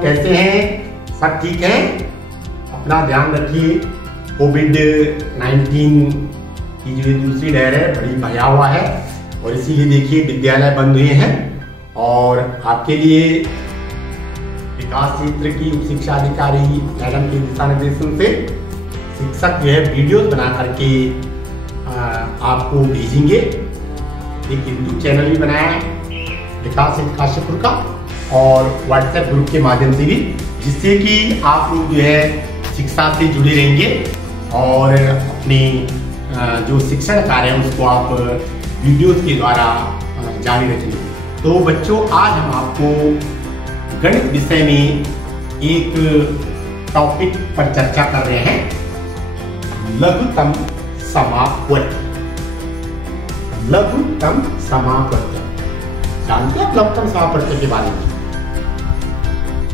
कैसे हैं? सब ठीक हैं? अपना ध्यान रखिए। कोविड-19 की जो दूसरी लहर है बड़ी भयावह है और इसीलिए देखिए विद्यालय बंद हुए हैं और आपके लिए विकास क्षेत्र की उप शिक्षा अधिकारी मैडम के दिशा निर्देशन से शिक्षक जो है वीडियोस बना करके आपको भेजेंगे। एक यूट्यूब चैनल भी बनाया है विकास क्षेत्र काशीपुर का और व्हाट्सएप ग्रुप के माध्यम से भी, जिससे कि आप लोग जो है शिक्षा से जुड़े रहेंगे और अपने जो शिक्षण कार्य है उसको आप वीडियोस के द्वारा जारी रखेंगे। तो बच्चों, आज हम आपको गणित विषय में एक टॉपिक पर चर्चा कर रहे हैं, लघुत्तम समापवर्त्य। लघुत्तम समापवर्त्य जानते हैं लघुत्तम समापवर्त्य के बारे में?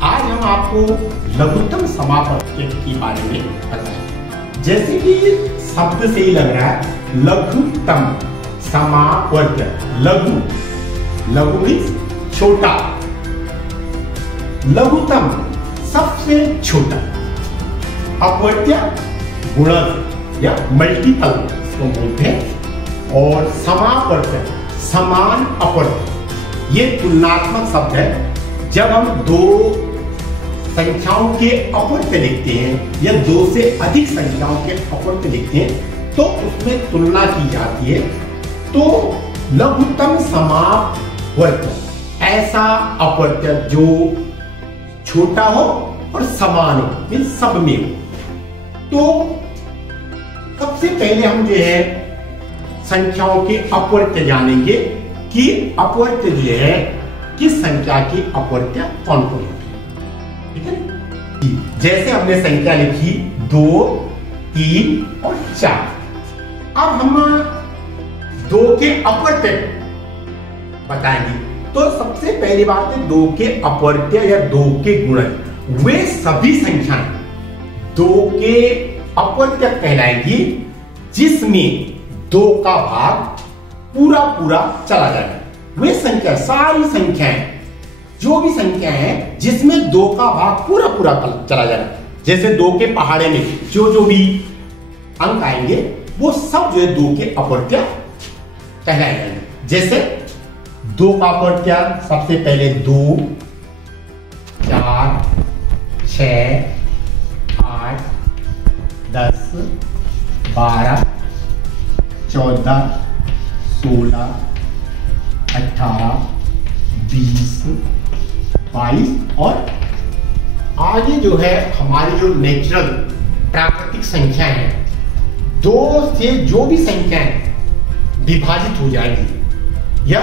आज हम आपको लघुत्तम समापवर्त्य के बारे में बताएंगे। जैसे कि शब्द से ही लग रहा है लघुत्तम समापवर्त्य। लघु, लघु मीन्स छोटा, लघुत्तम सबसे छोटा, अपवर्त्य गुणज या मल्टीपल इसको बोलते हैं, और समापवर्त्य समान अपवर्त्य। ये तुलनात्मक शब्द है। जब हम दो संख्याओं के अपवर्त्य लिखते हैं या दो से अधिक संख्याओं के अपवर्त्य लिखते हैं तो उसमें तुलना की जाती है। तो लघुत्तम समापवर्त्य ऐसा अपवर्त्य जो छोटा हो और समान हो, मीन्स सब में हो। तो सबसे पहले हम जो है संख्याओं के अपवर्त्य जानेंगे कि अपवर्त्य जो है किस संख्या की अपवर्त्य कौन कौन होती है। ठीक है, जैसे हमने संख्या लिखी 2, 3 और 4। अब हम 2 के अपवर्त्य बताएंगे। तो सबसे पहली बात है 2 के अपवर्त्य या 2 के गुणज, वे सभी संख्याएं 2 के अपवर्त्य कहलाएंगी जिसमें 2 का भाग पूरा पूरा चला जाएगा। वे संख्या, सारी संख्याएं, जो भी संख्या है जिसमें 2 का भाग पूरा पूरा चला जाएगा। जैसे 2 के पहाड़े में जो भी अंक आएंगे वो सब जो है 2 के अपवर्त्य कहलाए जाएंगे। जैसे 2 का अपवर्त्य सबसे पहले 2, 4, 6, 8, 10, 12, 14, 16, 18, 20, 22 और आगे जो है हमारी जो नेचुरल प्राकृतिक संख्या है, 2 से जो भी संख्याएं विभाजित हो जाएगी, या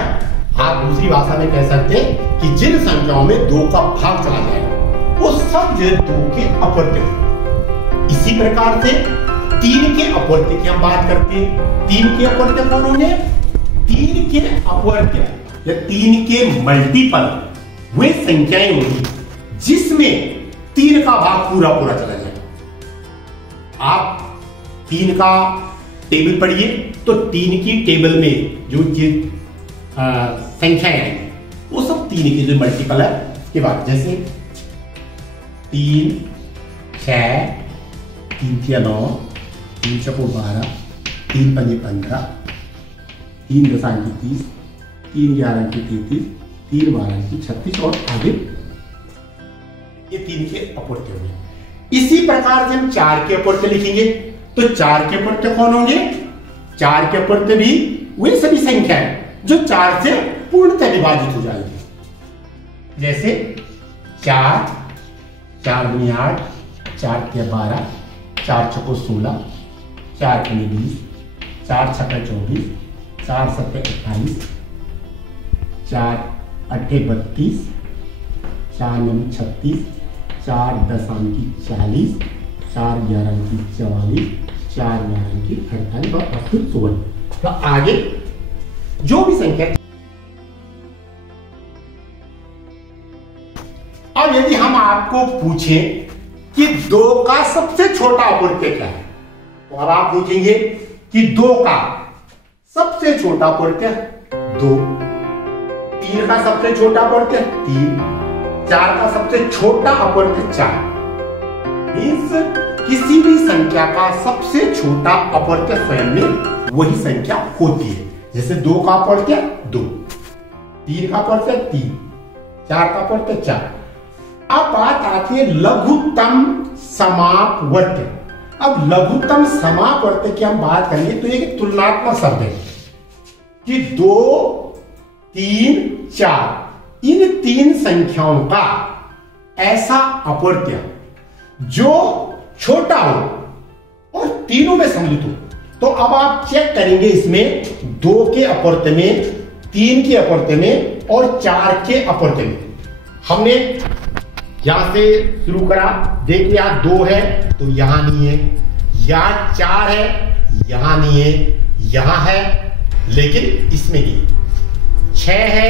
आप दूसरी भाषा में कह सकते हैं कि जिन संख्याओं में 2 का भाग चला जाएगा वो सब जो है 2 के अपवर्त्य। इसी प्रकार से 3 के अपवर्त्य की हम बात करते हैं। 3 के अपवर्त्य कौन होंगे? 3 के अपवर्त्य या 3 के मल्टीपल वे संख्याएं होंगी जिसमें 3 का भाग पूरा पूरा चला जाएगा। आप 3 का टेबल पढ़िए तो 3 की टेबल में जो संख्याएं आएंगी वो सब 3 की जो मल्टीपल है उसके बाद, जैसे 3, 6, 3 के 9, 3 चौको 12, 3 पंजे 15, 3 दशांक 30, 3 11 की 33, 3 12 की 36 और आगे ये 3 के अपवर्त्य होंगे। इसी प्रकार से हम 4 के अपवर्त्य लिखेंगे तो 4 के अपवर्त्य कौन होंगे? 4 के अपवर्त्य भी वे सभी संख्याएं जो 4 से पूर्णतः विभाजित हो जाएगी। जैसे 4, 4 दूनी 8, 4 के 12, 4 चौको 16, 4 दूनी 20, 4 छक्का 24, 4 सत्ते 28, 4 अट्ठे 32, 4 नम 36, 4 दशांक की 40, 4 11 की 44, 4 11 की 48 और 54। तो आगे जो भी संख्या। अब यदि हम आपको पूछें कि 2 का सबसे छोटा अपवर्त्य क्या है, तो अब आप देखेंगे कि 2 का सबसे छोटा अपवर्त्य 2, 3 का सबसे छोटा अपवर्त्य 3, 4 का सबसे छोटा अपवर्त्य 4 मीन्स किसी भी संख्या का सबसे छोटा अपवर्त्य स्वयं में वही संख्या होती है। जैसे 2 का अपवर्त्य 2, 3 का अपवर्त्य 3, 4 का अपवर्त्य 4। अब बात आती है लघुत्तम समापवर्त्य। अब लघुत्तम समापवर्त्य की हम बात करेंगे तो एक तुलनात्मक शब्द है कि 2, 3, 4 इन 3 संख्याओं का ऐसा अपवर्त्य जो छोटा हो और तीनों में सम्मिलित हो। तो अब आप चेक करेंगे इसमें 2 के अपवर्त्य में, 3 के अपवर्त्य में और 4 के अपवर्त्य में। हमने यहां से शुरू करा, देखिए यहां 2 है तो यहां नहीं है, यहां 4 है यहां नहीं है, यहां है लेकिन इसमें नहीं, 6 है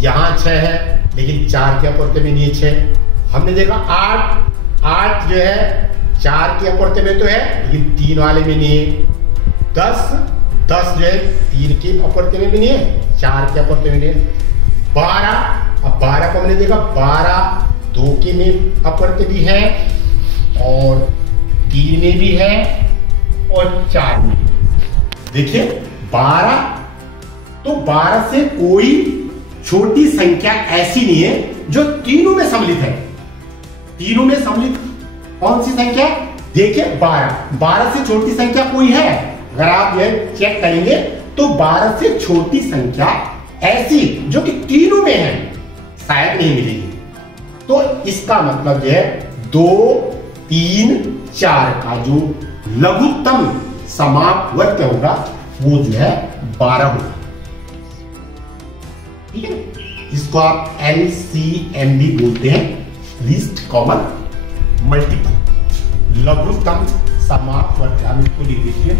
यहां 6 है लेकिन 4 के अपवर्त्य में नहीं है 6। हमने देखा 8 जो है 4 के अपवर्त्य में तो है लेकिन 3 वाले में नहीं है। 10 जो है 3 के अपवर्त्य में भी नहीं है, 4 के अपवर्त्य में नहीं है। 12, अब 12 को हमने देखा 12 2 के में अपवर्त्य भी है और 3 में भी है और 4 में। देखिए 12, तो 12 से कोई छोटी संख्या ऐसी नहीं है जो तीनों में सम्मिलित है। तीनों में सम्मिलित कौन सी संख्या? देखिए 12 से छोटी संख्या कोई है? अगर आप यह चेक करेंगे तो 12 से छोटी संख्या ऐसी जो कि तीनों में है शायद नहीं मिलेगी। तो इसका मतलब जो है 2, 3, 4 का जो लघुत्तम समापवर्त्य होगा वो जो है 12 होगा। ठीक है, इसको आप LCM भी बोलते हैं, लीस्ट कॉमन मल्टीपल। लघुत्तम समापवर्त्य हम इसको लिख दीजिए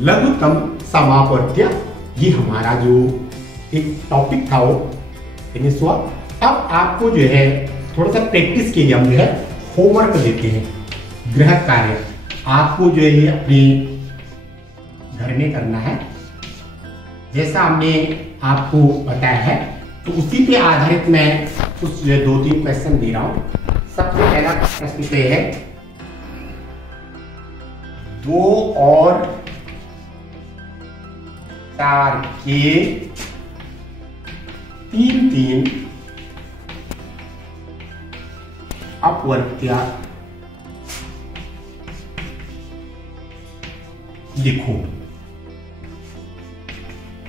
लघुत्तम समापवर्त्य। ये हमारा जो एक टॉपिक था वो फिनिश हुआ। अब आपको जो है थोड़ा सा प्रैक्टिस के लिए हम जो है होमवर्क देते हैं, गृह कार्य आपको जो है ये अपने घर में करना है। जैसा हमने आपको बताया है तो उसी पे आधारित मैं कुछ जो है 2-3 क्वेश्चन दे रहा हूं। सबसे पहला प्रश्न पे है 2 और 4 के 3 अपवर्त्य लिखो।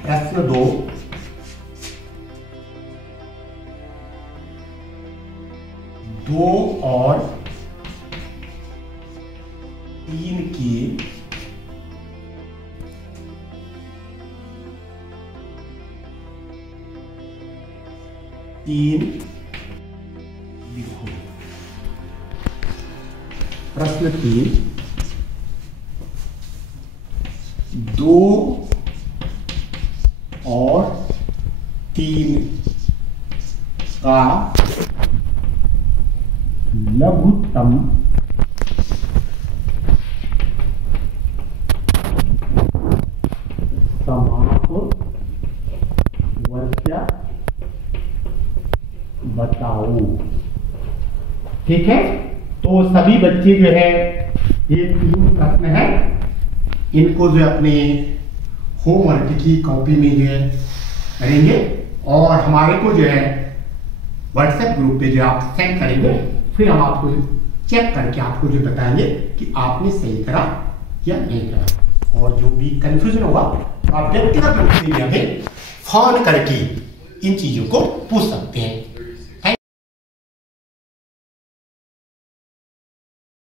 प्रश्न 2 2 और 3 की 3 लिखो। प्रश्न 3 2 और 3 का लघुत्तम समापवर्त्य बताओ। ठीक है, तो सभी बच्चे जो है ये 3 प्रश्न है, इनको जो अपने होमवर्क की कॉपी में जो है करेंगे और हमारे को जो है व्हाट्सएप ग्रुप पे जो आप सेंड करेंगे, फिर हम आपको चेक करके आपको जो बताएंगे कि आपने सही करा या नहीं करा। और जो भी कंफ्यूजन होगा आप व्यक्तिगत रूप से हमें फोन करके इन चीजों को पूछ सकते हैं।